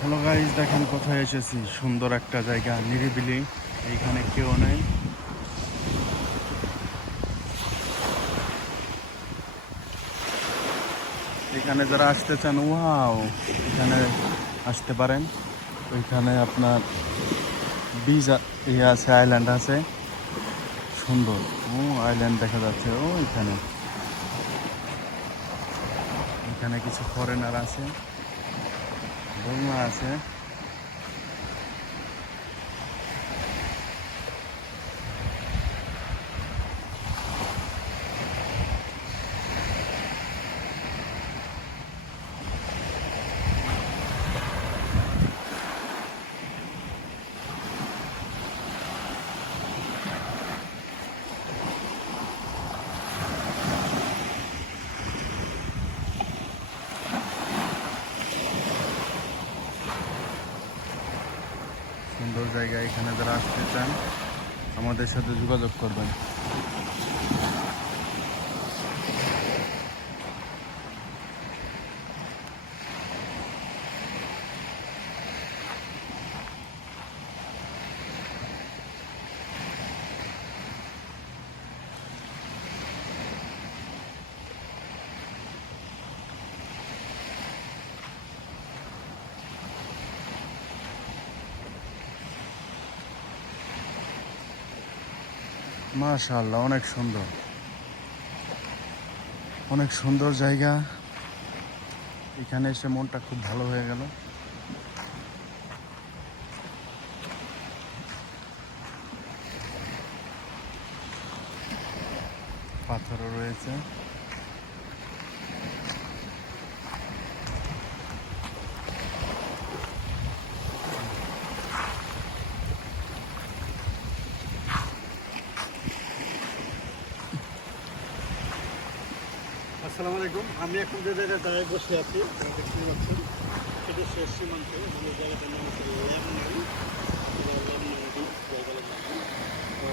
Hello guys, দেখেন কোথায় এসেছি। সুন্দর একটা জায়গা, নিরিবিলি। এইখানে কেউ নেই। এখানে যারা আসতে চান, ওয়াও, এখানে আসতে পারেন। ওইখানে আপনার বিচ ইয়ে আছে, আইল্যান্ড আছে, সুন্দর। ও, আইল্যান্ড দেখা যাচ্ছে। ও, এখানে এখানে কিছু ফরেনার আছে, দোলনা আছে। সুন্দর জায়গা। এখানে যারা আসতে চান আমাদের সাথে যোগাযোগ করবেন। মাশাআল্লাহ, অনেক সুন্দর, অনেক সুন্দর জায়গা। এখানে এসে মনটা খুব ভালো হয়ে গেল। পাথরও রয়েছে। আসসালামু আলাইকুম। আমি এখন যে জায়গায় বসে আছি দেখতে পাচ্ছেন, সেটা শেষ সীমান্তে। আমাদের জায়গাটার নাম হচ্ছে ল্যামনাই।